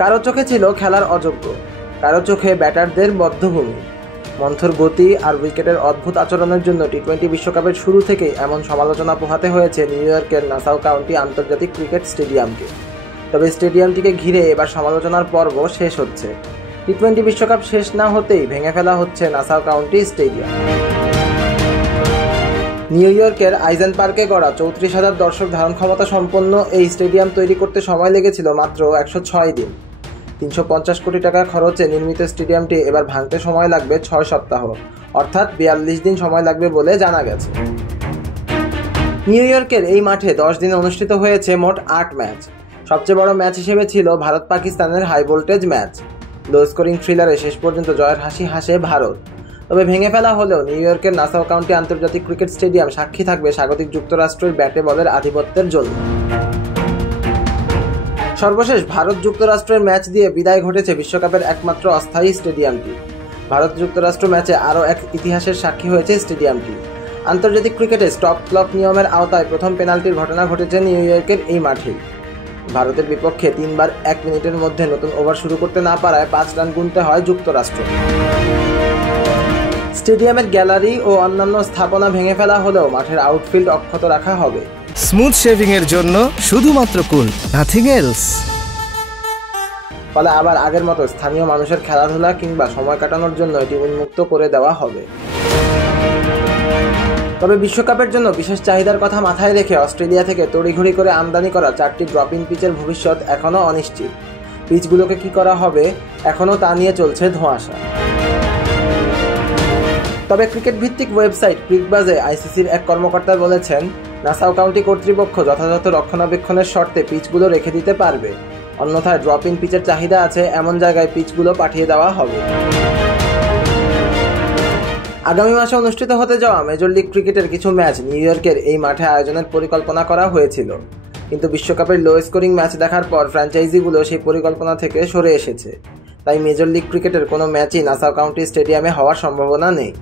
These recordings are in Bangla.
কারো চোখে ছিল খেলার অযোগ্য, কারো চোখে ব্যাটারদের বধ্যভূমি। মন্থর গতি আর উইকেটের অদ্ভুত আচরণের জন্য টি-20 বিশ্বকাপের শুরু থেকেই এমন সমালোচনা পোহাতে হয়েছে নিউ ইয়র্কের নাসাউ কাউন্টি আন্তর্জাতিক ক্রিকেট স্টেডিয়ামকে। তবে স্টেডিয়ামটিকে ঘিরে এবার সমালোচনার পর্ব শেষ হচ্ছে। টি-20 বিশ্বকাপ শেষ না হতেই ভেঙে ফেলা হচ্ছে নাসাউ কাউন্টি স্টেডিয়াম। নিউ ইয়র্কের আইজেন পার্কে গড়া 34,000 দর্শক ধারণ ক্ষমতা সম্পন্ন এই স্টেডিয়াম তৈরি করতে সময় লেগেছিল মাত্র 106 দিন। 350 কোটি টাকা খরচে নির্মিত স্টেডিয়ামটি এবার ভাঙতে সময় লাগবে 6 সপ্তাহ, অর্থাৎ 42 দিন সময় লাগবে বলে জানা গেছে। নিউ ইয়র্কের এই মাঠে 10 দিনে অনুষ্ঠিত হয়েছে মোট 8 ম্যাচ। সবচেয়ে বড় ম্যাচ হিসেবে ছিল ভারত পাকিস্তানের high voltage match. Low scoring থ্রিলারে শেষ পর্যন্ত জয়ের হাসি হাসে ভারত। তবে ভেঙে ফেলা হলেও নিউ ইয়র্কের নাসাউ কাউন্টি আন্তর্জাতিক ক্রিকেট স্টেডিয়াম সাক্ষী থাকবে স্বাগতিক যুক্তরাষ্ট্রের ব্যাটে বলের আধিপত্যের জন্য। সর্বশেষ ভারত যুক্তরাষ্ট্রের ম্যাচ দিয়ে বিদায় ঘটেছে বিশ্বকাপের একমাত্র অস্থায়ী স্টেডিয়ামটি। ভারত যুক্তরাষ্ট্র ম্যাচে আরও এক ইতিহাসের সাক্ষী হয়েছে স্টেডিয়ামটি। আন্তর্জাতিক ক্রিকেটে স্টপ ক্লক নিয়মের আওতায় প্রথম পেনাল্টির ঘটনা ঘটেছে নিউ ইয়র্কের এই মাঠেই। ভারতের বিপক্ষে 3 বার 1 মিনিটের মধ্যে নতুন ওভার শুরু করতে না পারায় 5 রান গুনতে হয় যুক্তরাষ্ট্র। স্টেডিয়ামের গ্যালারি ও অন্যান্য স্থাপনা ভেঙে ফেলা হলেও মাঠের আউটফিল্ড অক্ষত রাখা হবে। স্মুথ শেভিং এর জন্য শুধুমাত্র কুল, নাথিং এলস। ফলে আবার আগের মতো স্থানীয় মানুষের খেলাধুলা কিংবা সময় কাটানোর জন্য এটি উন্মুক্ত করে দেওয়া হবে। তবে বিশ্বকাপের জন্য বিশেষ চাহিদার কথা মাথায় রেখে অস্ট্রেলিয়া থেকে তড়িঘড়ি করে আমদানি করা 4টি ড্রপ-ইন পিচের ভবিষ্যৎ এখনও অনিশ্চিত। পিচগুলোকে কি করা হবে এখনও তা নিয়ে চলছে ধোঁয়াশা। তবে ক্রিকেট ভিত্তিক ওয়েবসাইট ক্রিকবাজে আইসিসির এক কর্মকর্তা বলেছেন, নাসাউ কাউন্টি কর্তৃপক্ষ যথাযথ রক্ষণাবেক্ষণের শর্তে পিচগুলো রেখে দিতে পারবে। অন্যথায় ড্রপ-ইন পিচের চাহিদা আছে এমন জায়গায় পিচগুলো পাঠিয়ে দেওয়া হবে। আগামী মাসে অনুষ্ঠিত হতে যাওয়া মেজর লিগ ক্রিকেটের কিছু ম্যাচ নিউ ইয়র্কের এই মাঠে আয়োজনের পরিকল্পনা করা হয়েছিল, কিন্তু বিশ্বকাপের লো স্কোরিং ম্যাচ দেখার পর ফ্র্যাঞ্চাইজিগুলো সেই পরিকল্পনা থেকে সরে এসেছে। তাই মেজর লিগ ক্রিকেটের কোনো ম্যাচই নাসাউ কাউন্টি স্টেডিয়ামে হওয়ার সম্ভাবনা নেই।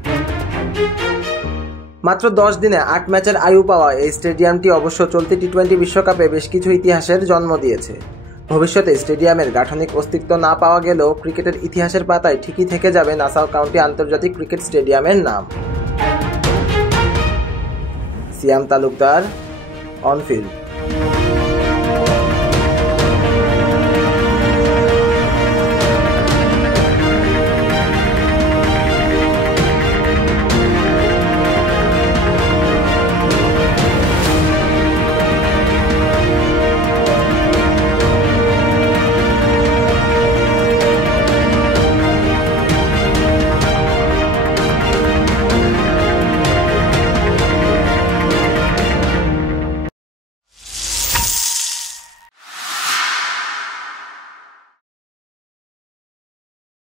মাত্র 10 দিনে 8 ম্যাচের আয়ু পাওয়া এই স্টেডিয়ামটি অবশ্য চলতি টি-20 বিশ্বকাপে বেশ কিছু ইতিহাসের জন্ম দিয়েছে। ভবিষ্যতে স্টেডিয়ামের গাঠনিক অস্তিত্ব না পাওয়া গেলেও ক্রিকেটের ইতিহাসের পাতায় ঠিকই থেকে যাবে নাসাউ কাউন্টি আন্তর্জাতিক ক্রিকেট স্টেডিয়ামের নাম। সিয়াম তালুকদার, অন ফিল্ড।